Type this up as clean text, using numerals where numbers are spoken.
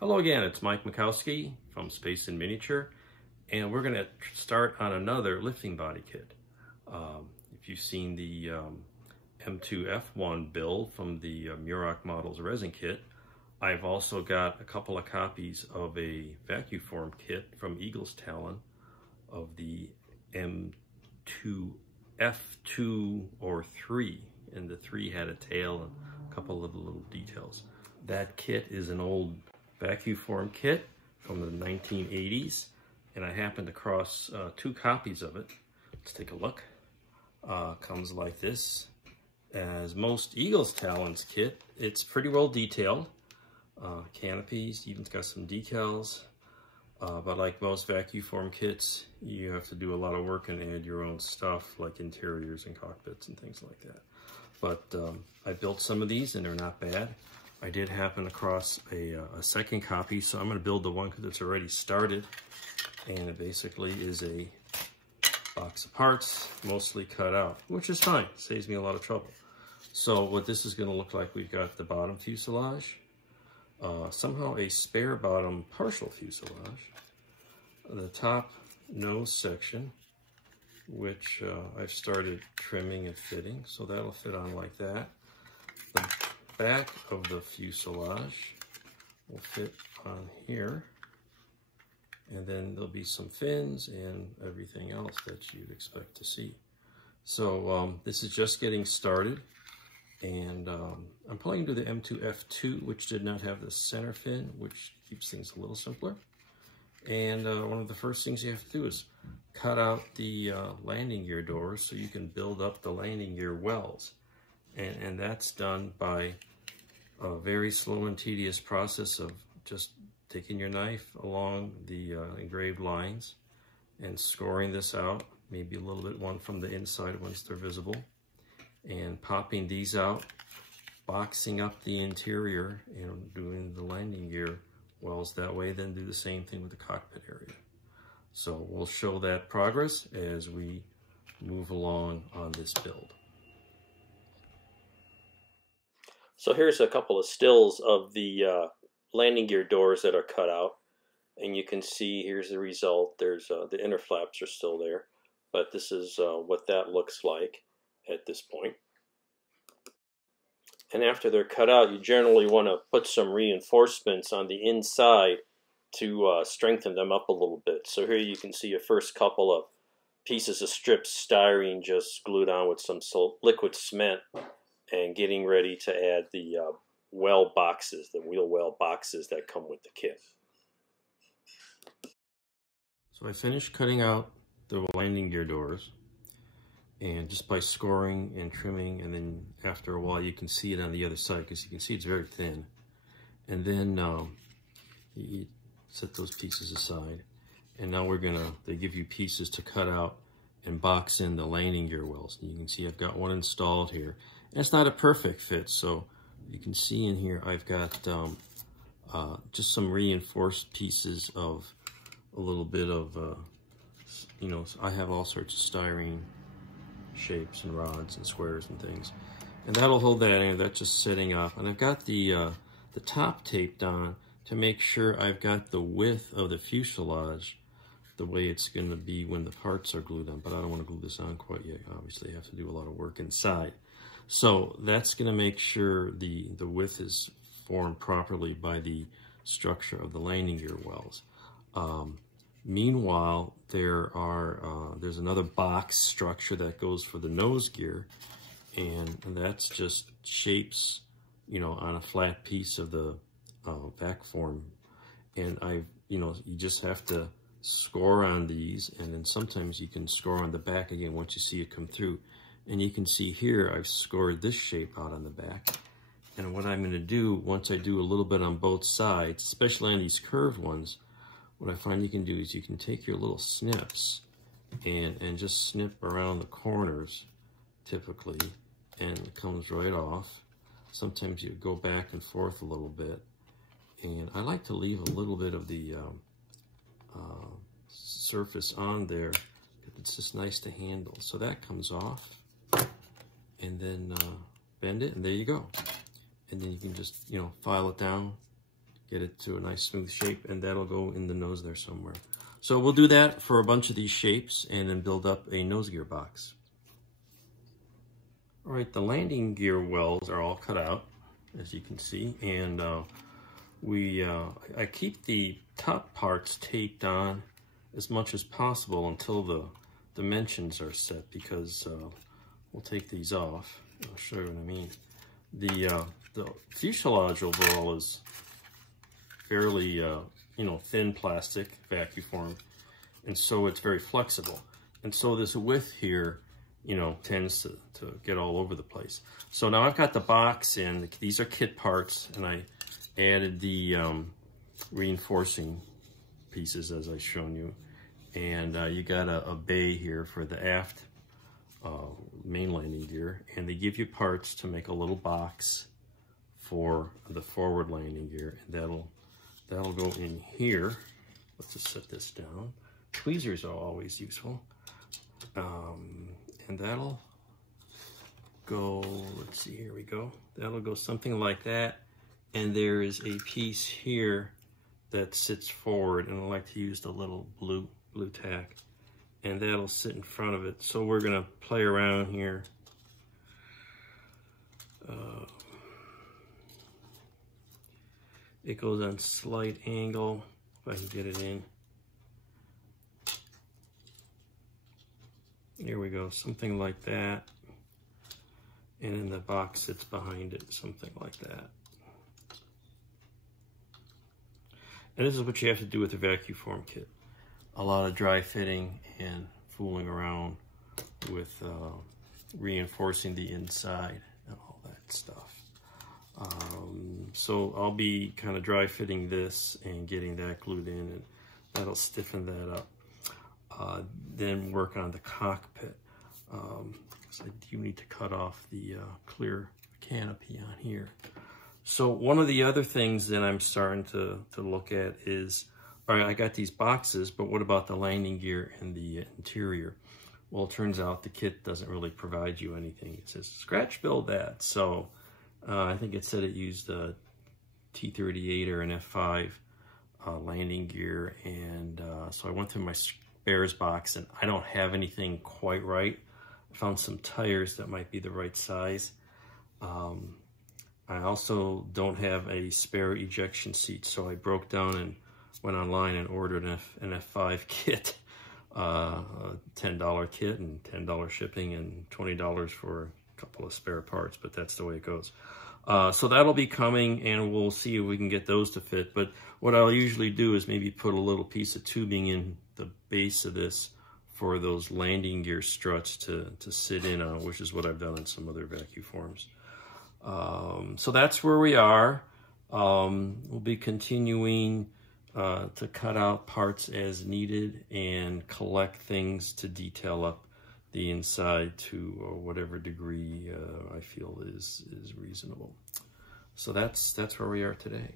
Hello again, it's Mike Mikowski from Space in Miniature, and we're going to start on another lifting body kit. If you've seen the M2F2 build from the Muroc Models resin kit, I've also got a couple of copies of a vacuum form kit from Eagle's Talon of the M2F2 or 3, and the 3 had a tail and a couple of little details. That kit is an old vacuum form kit from the 1980s, and I happened across 2 copies of it. Let's take a look. Comes like this. As most Eagle's Talons kit, it's pretty well detailed. Canopies, even got some decals. But like most vacuum form kits, you have to do a lot of work and add your own stuff like interiors and cockpits and things like that. But I built some of these and they're not bad. I did happen across a second copy, so I'm going to build the one that's already started. And it basically is a box of parts, mostly cut out, which is fine. Saves me a lot of trouble. So what this is going to look like, we've got the bottom fuselage, somehow a spare bottom partial fuselage, the top nose section, which I've started trimming and fitting, so that'll fit on like that. The back of the fuselage will fit on here, and then there'll be some fins and everything else that you'd expect to see. So this is just getting started, and I'm planning to do the M2F2, which did not have the center fin, which keeps things a little simpler. And one of the first things you have to do is cut out the landing gear doors so you can build up the landing gear wells. And that's done by a very slow and tedious process of just taking your knife along the engraved lines and scoring this out, maybe a little bit one from the inside once they're visible, and popping these out, boxing up the interior and doing the landing gear wells that way, then do the same thing with the cockpit area. So we'll show that progress as we move along on this build. So here's a couple of stills of the landing gear doors that are cut out, and you can see here's the result. There's the inner flaps are still there, but this is what that looks like at this point. And after they're cut out, you generally want to put some reinforcements on the inside to strengthen them up a little bit. So here you can see a first couple of pieces of stripped styrene just glued on with some liquid cement, and getting ready to add the well boxes, the wheel well boxes that come with the kit. So I finished cutting out the landing gear doors, and just by scoring and trimming, and then after a while you can see it on the other side, because you can see it's very thin. And then you set those pieces aside, and now they give you pieces to cut out and box in the landing gear wells. And you can see I've got one installed here. And it's not a perfect fit, so you can see in here I've got just some reinforced pieces of a little bit of, you know, I have all sorts of styrene shapes and rods and squares and things. And that'll hold that in, that's just setting up. And I've got the top taped on to make sure I've got the width of the fuselage the way it's going to be when the parts are glued on. But I don't want to glue this on quite yet. Obviously, I have to do a lot of work inside. So that's going to make sure the width is formed properly by the structure of the landing gear wells. Meanwhile, there's another box structure that goes for the nose gear, and that's just shapes, you know, on a flat piece of the vac form. And you just have to score on these, and then sometimes you can score on the back again once you see it come through. And you can see here I've scored this shape out on the back. And what I'm going to do, once I do a little bit on both sides, especially on these curved ones, what I find you can do is you can take your little snips and just snip around the corners, typically, and it comes right off. Sometimes you go back and forth a little bit. And I like to leave a little bit of the surface on there. It's just nice to handle. So that comes off. And then bend it, and there you go. And then you can just, file it down, get it to a nice smooth shape, and that'll go in the nose there somewhere. So we'll do that for a bunch of these shapes and then build up a nose gear box. All right, the landing gear wells are all cut out, as you can see, and I keep the top parts taped on as much as possible until the dimensions are set, because we'll take these off. I'll show you what I mean. The fuselage overall is fairly thin plastic, vacuum formed, and so it's very flexible. And so this width here, tends to get all over the place. So now I've got the box in. These are kit parts, and I added the reinforcing pieces as I've shown you. And you got a bay here for the aft main landing gear, and they give you parts to make a little box for the forward landing gear, and that'll go in here. Let's just set this down. Tweezers are always useful. And that'll go, let's see, here we go. That'll go something like that. And there is a piece here that sits forward, and I like to use the little blue tack, and that'll sit in front of it. So we're gonna play around here. It goes on slight angle, if I can get it in. Here we go, something like that. And then the box sits behind it, something like that. And this is what you have to do with the vacuum form kit. A lot of dry fitting and fooling around with reinforcing the inside and all that stuff. So I'll be kind of dry fitting this and getting that glued in, and that'll stiffen that up. Then work on the cockpit. So I do need to cut off the clear canopy on here. So one of the other things that I'm starting to look at is, all right, I got these boxes, but what about the landing gear and the interior? Well, it turns out the kit doesn't really provide you anything. It says scratch build that. So I think it said it used a T-38 or an F5 landing gear, and so I went through my spares box, and I don't have anything quite right. I found some tires that might be the right size. I also don't have a spare ejection seat, so I broke down and went online and ordered an F5 kit, a $10 kit and $10 shipping and $20 for a couple of spare parts, but that's the way it goes. So that'll be coming, and we'll see if we can get those to fit. But what I'll usually do is maybe put a little piece of tubing in the base of this for those landing gear struts to sit in on, which is what I've done in some other vacuum forms. So that's where we are. We'll be continuing to cut out parts as needed and collect things to detail up the inside to whatever degree I feel is reasonable. So that's where we are today.